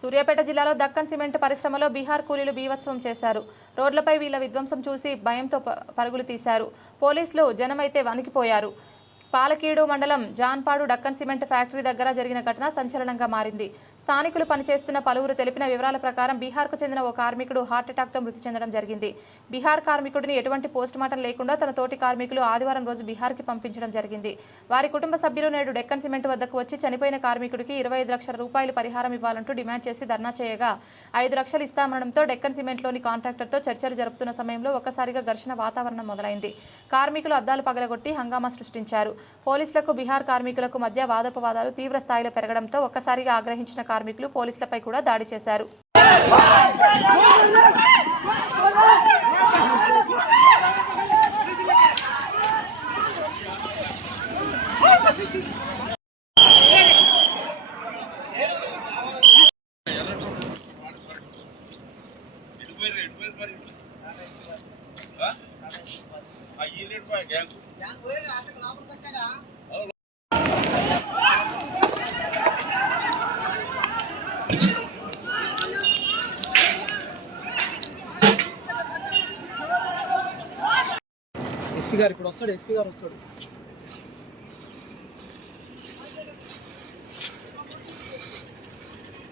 సూర్యాపేట జిల్లాలో దక్కన్ సిమెంట్ పరిశ్రమలో బీహార్ కూలీలు బీభత్సం చేశారు. రోడ్లపై వీళ్ళ విధ్వంసం చూసి భయంతో పరుగులు తీశారు. పోలీసులు జనమైతే వణికిపోయారు. పాలకీడు మండలం జాన్పాడు డక్కన్ సిమెంట్ ఫ్యాక్టరీ దగ్గర జరిగిన ఘటన సంచలనంగా మారింది. స్థానికులు పనిచేస్తున్న పలువురు తెలిపిన వివరాల ప్రకారం బీహార్కు చెందిన ఓ కార్మికుడు హార్ట్అటాక్తో మృతి చెందడం జరిగింది. బీహార్ కార్మికుడిని ఎటువంటి పోస్టుమార్టం లేకుండా తన తోటి కార్మికులు ఆదివారం రోజు బీహార్కి పంపించడం జరిగింది. వారి కుటుంబ సభ్యులు నేడు డెక్కన్ సిమెంట్ వద్దకు వచ్చి చనిపోయిన కార్మికుడికి ఇరవై ఐదు లక్షల రూపాయలు పరిహారం ఇవ్వాలంటూ డిమాండ్ చేసి ధర్నా చేయగా ఐదు లక్షలు ఇస్తామనడంతో డెక్కన్ సిమెంట్లోని కాంట్రాక్టర్తో చర్చలు జరుపుతున్న సమయంలో ఒక్కసారిగా ఘర్షణ వాతావరణం మొదలైంది. కార్మికులు అద్దాలు పగలగొట్టి హంగామా సృష్టించారు. పోలీసులకు బీహార్ కార్మికులకు మధ్య వాదోపవాదాలు తీవ్ర స్థాయిలో పెరగడంతో ఒక్కసారిగా ఆగ్రహించిన కార్మికులు పోలీసులపై కూడా దాడి చేశారు. ఎస్పీ గారు ఇప్పుడు వస్తాడు ఎస్పీ గారు వస్తాడు.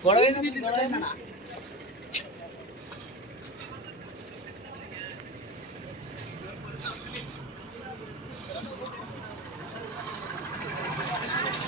గొడవ గొడవ